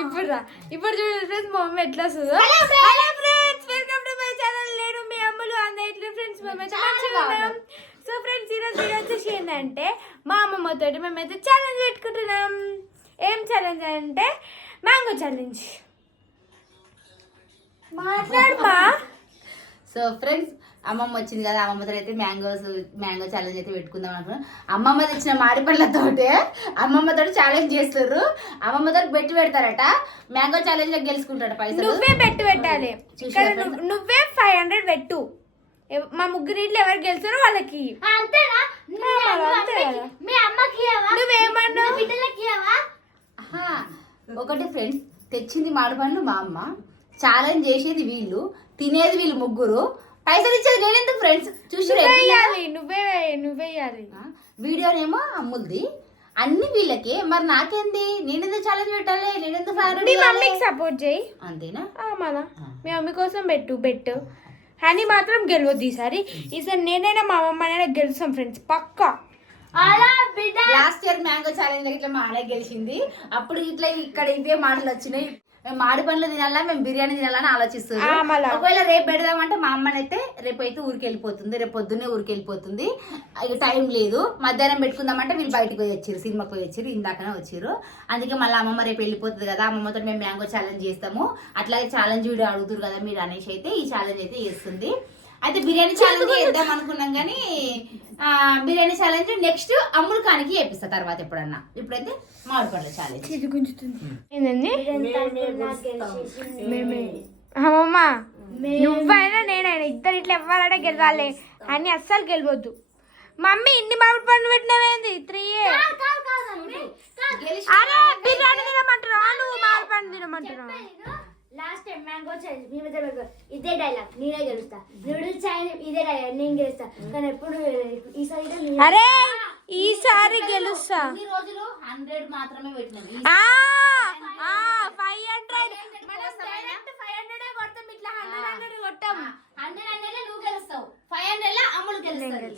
ఇప్పుడు చూడండి ఫ్రెండ్స్ మా మమ్మీ ఎట్లా వస్తుందో. Welcome to my channel. నేను మీ అమ్మలు అందరి ఫ్రెండ్స్ మేమైతే. సో ఫ్రెండ్స్ ఈరోజు వచ్చేసి ఏంటంటే మా అమ్మమ్మతో మేమైతే ఛాలెంజ్ పెట్టుకుంటున్నాం. ఏం ఛాలెంజ్ అంటే మ్యాంగో ఛాలెంజ్. మాట్లాడమా. సో ఫ్రెండ్స్ అమ్మమ్మ వచ్చింది కదా, అమ్మమ్మతో అయితే మ్యాంగో ఛాలెంజ్ అయితే పెట్టుకుందాం అనుకున్నాం. అమ్మమ్మ తెచ్చిన మాడి పళ్ళతోటే అమ్మమ్మతో ఛాలెంజ్ చేస్తారు. అమ్మమ్మతో బెట్టు పెడతారట, మ్యాంగో ఛాలెంజ్ లో గెలుచుకుంటాడు పైసలు. నువ్వే బెట్టు పెట్టాలి, నువ్వే 500 పెట్టు. మా ముగ్గురు ఇంట్లో ఎవరు గెలుస్తారో వాళ్ళకి. అంతేనా? నువ్వేమన్నా ఒకటి ఫ్రెండ్స్, తెచ్చింది మాడి పండ్లు మా అమ్మ, ఛాలెంజ్ చేసేది వీళ్ళు, తినేది వీళ్ళు ముగ్గురు, పైసలు ఇచ్చేది నేను. ఎందుకు ఫ్రెండ్స్ చూసి నువ్వేయాలి. వీడియోనేమో అమ్ముద్ది, అన్ని వీళ్ళకి. మరి నాకేంది, నేనెందుకు ఛాలెంజ్ పెట్టాలి, నేనెందుకు మీ మమ్మీకి సపోర్ట్ చేయి. అంతేనా? మన మీ మమ్మీ కోసం పెట్టు. హనీ మాత్రం గెలవద్దు ఈసారి. నేనైనా మా అమ్మనైనా గెలుస్తాం ఫ్రెండ్స్, పక్కా. లాస్ట్ ఇయర్ మ్యాంగో ఛాలెంజ్ ఇట్లా మా అన్న గెలిచింది. అప్పుడు ఇట్లా ఇక్కడ ఇవే మాటలు వచ్చినాయి, మాడి పండ్లు తినాలా, మేము బిర్యానీ తినాలని ఆలోచిస్తున్నాం. ఒకవేళ రేపు పెడదామంటే మా అమ్మనైతే రేపు అయితే ఊరికి వెళ్ళిపోతుంది, రేపు పొద్దున్నే ఊరికి వెళ్ళిపోతుంది. ఇక టైం లేదు. మధ్యాహ్నం పెట్టుకుందామంటే వీళ్ళు బయటకు పోయి వచ్చారు, సినిమాకి పోయి వచ్చారు, ఇందాకనే వచ్చారు. అందుకే మళ్ళీ అమ్మమ్మ రేపు వెళ్ళిపోతుంది కదా, అమ్మమ్మతో మేము మ్యాంగో ఛాలెంజ్ చేస్తాము. అట్లాగే ఛాలెంజ్ వీడియో అడుగుతారు కదా మీరు అనేసి అయితే ఈ ఛాలెంజ్ అయితే చేస్తుంది. అయితే బిర్యానీ ఛాలెంజ్ చేద్దాం అనుకున్నాం కానీ బిర్యానీ ఛాలెంజ్ నెక్స్ట్ అమ్ములు కానికి చేపిస్తా తర్వాత ఎప్పుడన్నా. ఇప్పుడైతే మామిడి పండ్ల ఛాలెంజ్. అమ్మమ్మ నువ్వైనా నేనైనా ఇద్దరు ఇట్లా ఎవరైనా గెలవాలి అని అస్సలు గెలవద్దు. మమ్మీ ఇన్ని మామిడి పండ్లు పెట్టినవేంది? 3 బిర్యానీ తినమంటారా, నువ్వు మామిడి పండు తినమంటారా? లాస్ట్ టైం మ్యాంగో ఛాలెంజ్ ఇదే డైలాగ్, నేనే గెలుస్తా. నూడిల్స్ ఛాలెంజ్ ఇదే డైలాగ్, నేను గెలుస్తా. కానీ ఎప్పుడు ఈసారి గెలుస్తా. ఈ రోజులు 100 మాత్రమే పెట్టినాం. 500 కొడతాం, ఇట్లా 100 కొట్టాం. 100 నువ్వు గెలుస్తావు, 500 అమ్ములు గెలుస్తారు.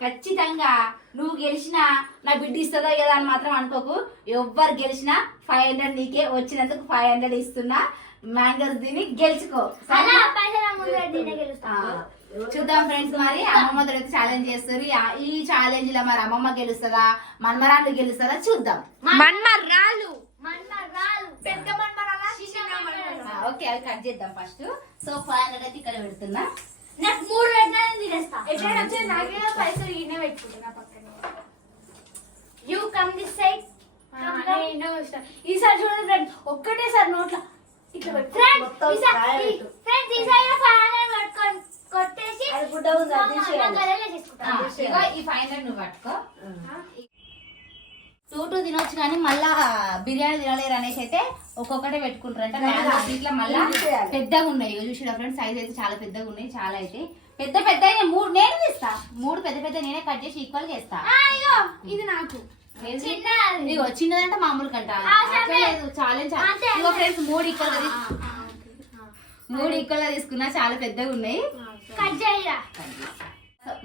ఖచ్చితంగా నువ్వు గెలిచినా నా బిడ్డ ఇస్తుందో కదా అని మాత్రం అనుకోకు. ఎవ్వరు గెలిచినా 500 నీకే, వచ్చినందుకు 500 ఇస్తున్నా. మ్యాంగోస్ తిని గెలుచుకో. చూద్దాం ఫ్రెండ్స్, మరి అమ్మమ్మతో అయితే ఛాలెంజ్ చేస్తారు. ఈ ఛాలెంజ్ లో మరి అమ్మమ్మ గెలుస్తుందా, మన్మరాళ్ళు గెలుస్తారా చూద్దాం. ఓకే, అవి కట్ చేద్దాం ఫస్ట్. సో 500 అయితే ఇక్కడ పెడుతున్నా. నాకు 3 పెట్టినా తినేస్తా. ఎట్లా వచ్చే నాకే పైసలు ఈయనే పెట్టుకుంటున్నా పక్కన. You come this side. ఈసారి చూడండి ఫ్రెండ్స్, ఒక్కటేసారి నోట్ల ఇట్లా కొట్టేసి ఈ 500 నువ్వు పట్టుకో. 2 తినొచ్చు కానీ మళ్ళా బిర్యానీ తినలేరు అనేసి అయితే ఒక్కొక్కటే పెట్టుకుంటారంట. ఇట్లా మళ్ళా పెద్దగా ఉన్నాయి చూసినా ఫ్రెండ్స్, సైజ్ అయితే చాలా పెద్దగా ఉన్నాయి. చాలా అయితే పెద్ద 3 నేను తీస్తా. 3 పెద్ద నేనే కట్ చేసి ఈక్వల్ చేస్తా. ఇది నాకు ఇగో చిన్నదంటే మామూలు కంట ఛాలెంజ్. ఇగో ఫ్రెండ్స్ 3 ఈక్వల్ గా తీసుకున్నా, చాలా పెద్దగా ఉన్నాయి.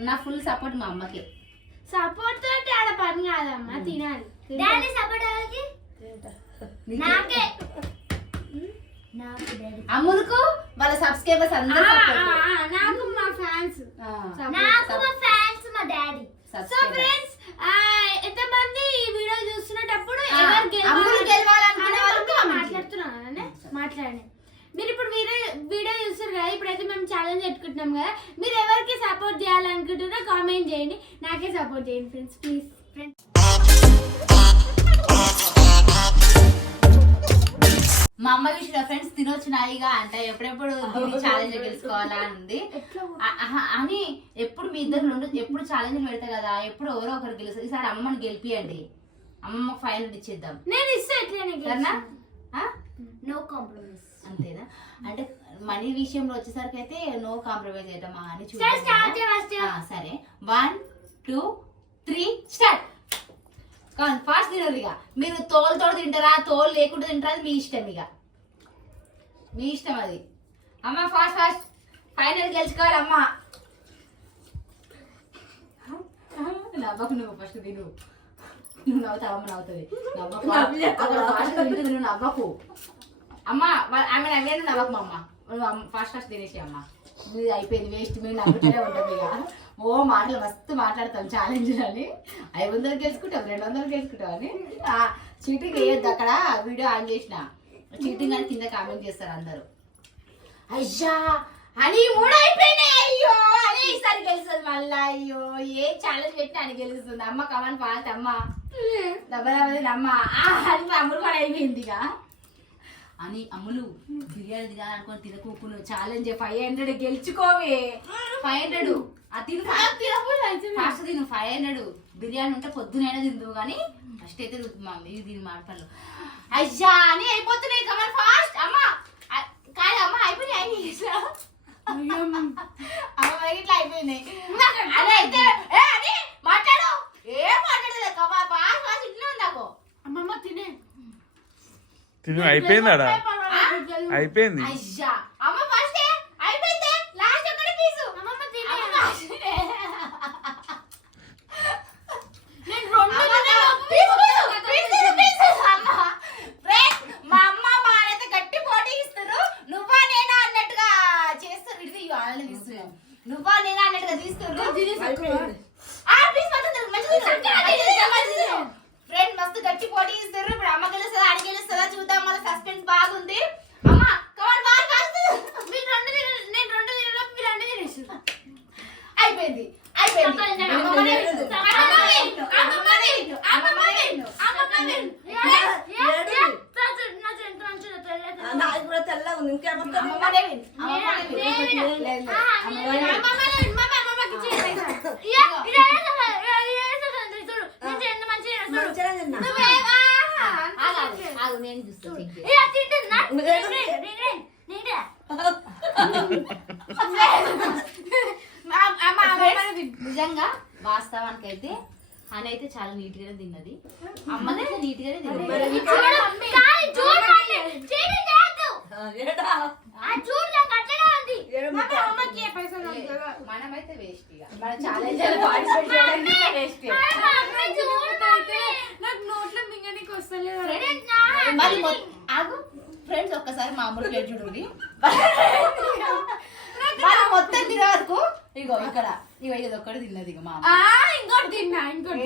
నా ఫుల్ సపోర్ట్ మా అమ్మకి. సపోర్ట్ తోటి ఆడ పని కాదమ్మా, తినాలి. డాడీ సపోర్ట్ నాకే. అమ్ములకు వాళ్ళ సబ్స్క్రైబర్స్ అందరూ నాకు మా ఫ్యాన్స్, మా డాడీ. సో ఫ్రెండ్స్, ఎంతమంది ఈ వీడియో చూస్తున్నప్పుడు మాట్లాడండి. మీరు ఇప్పుడు వీడియో చూస్తారు కదా, ఇప్పుడైతే మేము ఛాలెంజ్ పెట్టుకుంటున్నాం కదా, మీరు ఎవరికి సపోర్ట్ చేయాలనుకుంటున్నా కామెంట్ చేయండి. నాకే సపోర్ట్ చేయండి ఫ్రెండ్స్, ప్లీజ్ ఫ్రెండ్స్. మా అమ్మ విషయం ఫ్రెండ్స్ తినొచ్చు నాయిగా అంటే ఎప్పుడెప్పుడు ఛాలెంజ్ గెలుచుకోవాలా అని ఉంది అని. ఎప్పుడు మీ ఇద్దరు ఎప్పుడు ఛాలెంజ్ పెడతా కదా, ఎప్పుడు ఎవరో ఒకరు గెలుస్తారు. ఈసారి అమ్మమ్మని గెలిపియండి, అమ్మమ్మకి 500 ఇచ్చేద్దాం. నేను ఇస్తాను, నో కాంప్రమైజ్. అంతేనా? అంటే మనీ విషయంలో వచ్చేసరికి అయితే నో కాంప్రమైజ్ చేయటమా అని సరే 1 2 3 స్టార్ట్. కానీ ఫాస్ట్ తినరు. ఇక మీరు తోలుతో తింటారా, తోలు లేకుండా తింటారా, అది మీ ఇష్టం. ఇక మీ ఇష్టం అది. అమ్మ ఫాస్ట్ 500 గెలుచుకోవాలి అమ్మ. నవ్వకు నువ్వు ఫస్ట్ తిను. నువ్వు నవ్వుతావు అమ్మ నవ్వుతుంది. ఫాస్ట్ తింటుంది నువ్వు నవ్వకు. అమ్మ ఆమె నవ్వేది నవ్వకు అమ్మ. నువ్వు ఫాస్ట్ తినేసి అమ్మ. మీరు అయిపోయింది వేస్ట్. మీరు నవ్వుతూనే ఉంటుంది ఇక. ఓ మాటలు మస్తు మాట్లాడతాం ఛాలెంజ్ అని. 500 గెలుచుకుంటాం 200 గెలుచుకుంటాం అని. చీటింగ్ వేయొద్దు. అక్కడ వీడియో ఆన్ చేసిన చీటింగ్ అని కింద కామెంట్ చేస్తారు అందరూ. అయ్యా అని 3 అయిపోయినాయి. అయ్యో అని ఈసారి గెలుస్తుంది మళ్ళా. అయ్యో ఏ ఛాలెంజ్ పెట్టినా అని గెలుస్తుంది. అమ్మ కమన్ పాత అమ్మ దెబ్బ అమ్మ అని అమ్ములు కూడా అయిపోయింది ఇక. అని అమ్ములు బిర్యానీ తినాలనుకొని తినకూకును ఛాలెంజ్ 500 గెలుచుకోవే. 500 తిను ఫాస్ట్ తిను. 500 బిర్యానీ ఉంటే పొద్దునైనా తిందువు కానీ ఫస్ట్ అయితే ఇది తిని మాట్లాడు. అయ్యా అని అయిపోతున్నాయి కమన్ ఫాస్ట్. అమ్మ కాదు అమ్మ అయిపోయినాయి. అమ్మ ఇట్లా అయిపోయినాయి. అదే అయితే అని మాట్లాడు. ఏం మాట్లాడలేదు కమా ఫాస్ట్ ఫాస్ట్ ఇట్లా నాకు. అమ్మమ్మ తినే తిను అయిపోయిందాడా? అయిపోయింది. అయ్యా అమ్మ ఫస్ట్ అయిపోయింది. లాస్ట్ ఒక్కడే పీసు. అమ్మమ్మ తినే మా అమ్మ మా అయితే గట్టి పోటీ ఇస్తారు. నువ్వా నేనా అన్నట్టుగా చేస్తారు. ఇది వాళ్ళని తీస్తున్నావు. నువ్వా నేనా అన్నట్టుగా తీస్తారు. ఫ్రెండ్ మస్తు గట్టి పోటీ ఇస్తారు. ఇప్పుడు అమ్మ గెలుస్తుందా అని గెలుస్తుందా చూద్దాం. మన సస్పెన్స్ బాగుంది. అమ్మ కమాన్ బాగా కాస్తుంది. మీరు 2 నేను 2 తినలోపు మీరు 2 తినేసి అయిపోయింది. నాకు కూడా తెల్లగా ఉంది. ఇంకేమంటారు? నేను చూస్తాను. నిజంగా వాస్తవానికి అయితే అని అయితే చాలా నీట్ గానే తిన్నది. అమ్మనైతే నీట్ గానే తిన్నది. మనమైతే వేస్ట్ ఇక. మన ఛాలెంజ్ పార్టిసిపేట్ చేయడానికి వేస్ట్. నాకు నోట్లో మింగనికి వస్తలేదు. ఆగు ఫ్రెండ్స్ ఒక్కసారి మామూలు ప్లేట్ చూడండి. మనం మొత్తం తినవరకు ఇగో ఇక్కడ ఇగో ఇది ఒక్కటి తిన్నది. ఇక మా ఇంకోటి తిన్నా. ఇంకోటి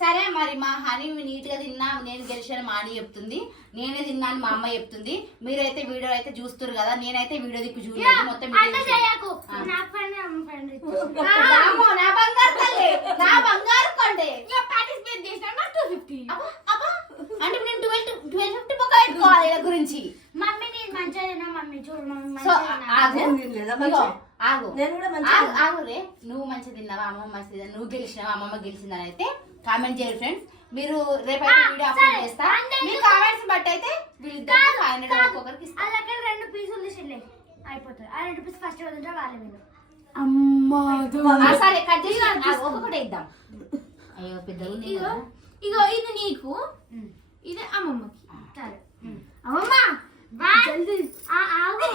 సరే మరి మా హనీ నీట్ గా తిన్నా నేను గెలిచాను మా అని చెప్తుంది. నేనే తిన్నాను మా అమ్మ చెప్తుంది. మీరైతే వీడియో అయితే చూస్తారు కదా. నేనైతే వీడియో దిక్కు చూడలేదు. మొత్తం నా బంగారు తల్లి నా బంగారు కొండే పార్టిసిపేట్ చేసినా 250. అంటే నేను 1250 బొక్క పెట్టుకోవాలి ఇలా గురించి. మమ్మీ నేను మంచిగా తిన్నా. మమ్మీ చూడు మమ్మీ సో మంచిగా ఆగు నేను కూడా మంచిగా ఆగు రే. నువ్వు మంచిగా తిన్నావా అమ్మమ్మ మంచిగా తిన్నా నువ్వు గెలిచినావా అమ్మమ్మ గెలిచిందని అయితే కామెంట్ చేయండి ఫ్రెండ్స్. మీరు రేపైతే వీడియో అప్లోడ్ చేస్తా. మీ కామెంట్స్ బట్టి అయితే వీళ్ళిద్దరు 500 ఒక్కొక్కరికి ఇస్తా. అలా 2 పీసులు తీసిలే అయిపోతుంది. ఆ 2 పీస్ ఫస్ట్ వదిలితే వాళ్ళ మీద సరే కట్ చేసి ఒక్కొక్కటి ఇద్దాం. అయ్యో పెద్దలు ఇగో ఇది నీకు, ఇది అమ్మమ్మకి. సరే అమ్మమ్మ జల్దీ ఆగు.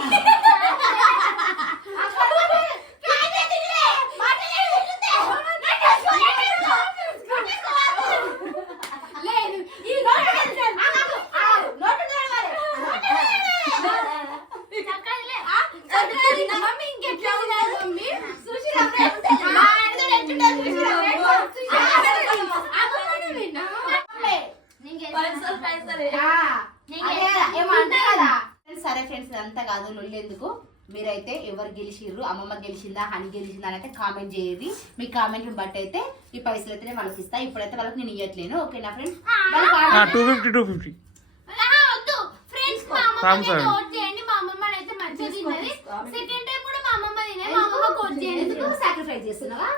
సరే ఫ్రెండ్స్ అంతా కాదు లొల్లెందుకు. మీరైతే ఎవరు గెలిచిర్రు అమ్మమ్మ గెలిచిందా హనీ గెలిచిందా అని అయితే కామెంట్ చేయండి. మీ కామెంట్ బట్టి అయితే ఈ పైసలు అయితే వాళ్ళకి ఇస్తా. ఇప్పుడైతే వాళ్ళకి నేను ఇవ్వట్లేను. ఓకేనా ఫ్రెండ్స్? 250 ఫ్రెండ్స్ మా అమ్మమ్మ ఓట్ చేయండి. మా అమ్మమ్మ అయితే మంచిగా తిన్నది. సెకండ్ టైం కూడా మా అమ్మమ్మ తినేది. మా అమ్మమ్మ ఓట్ చేయండి. ఎందుకు సాక్రిఫైస్ చేస్తున్నావా?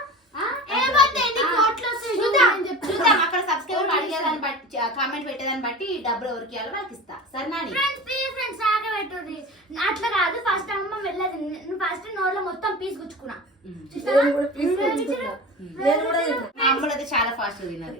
చూద్దాం అక్కడ సబ్స్క్రైబర్ అడిగేదాన్ని బట్టి కామెంట్ పెట్టేదాన్ని బట్టి డబ్బులు ఎవరికి ఇవ్వాలో వాళ్ళకి ఇస్తా. సరేనా? ఫ్రెండ్స్ ఆగబెట్టుర్రి. అట్లా కాదు. ఫస్ట్ అమ్మ వెళ్ళదు. నువ్వు ఫస్ట్ నోట్లో మొత్తం పీస్ గుచ్చుకున్నా. నేను కూడా తీసుకొచ్చుకున్నా. నేను కూడా మా అమ్మలు అయితే చాలా ఫాస్ట్ తిన్నది.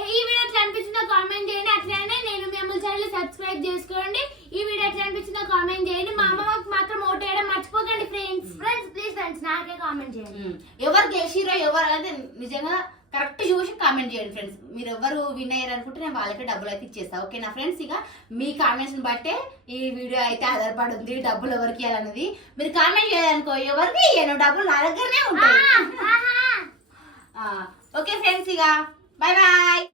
ఈ వీడియో ఎట్లా అనిపించిందో కామెంట్ చేయండి. అట్లనే నేను మీ అమ్ముల ఛానల్ సబ్స్క్రైబ్ చేసుకోండి. ఈ వీడియో ఎట్లా అనిపించిందో కామెంట్ చేయండి. మా అమ్మకి మాత్రం ఓట్ వేయడం మర్చిపోకండి ఫ్రెండ్స్. ప్లీజ్ ఫ్రెండ్స్ నాకే కామెంట్ చేయండి. ఎవరు గెలిచిరో ఎవరు అనేది నిజంగా కరెక్ట్ చూసి కామెంట్ చేయండి ఫ్రెండ్స్. మీరు ఎవరు విన్ అయ్యారు అనుకుంటే నేను వాళ్ళకి డబ్బులు అయితే ఇచ్చేస్తా. ఓకేనా ఫ్రెండ్స్? ఇక మీ కామెంట్స్ బట్టే ఈ వీడియో అయితే ఆధారపడి ఉంది డబ్బులు ఎవరికి ఇవ్వాలన్నది. మీరు కామెంట్ చేయాలనుకో ఎవరికి ఇయ్యను, డబ్బులు నా దగ్గరనే ఉంటాయి. ఓకే ఫ్రెండ్స్, ఇక బాయ్ బాయ్.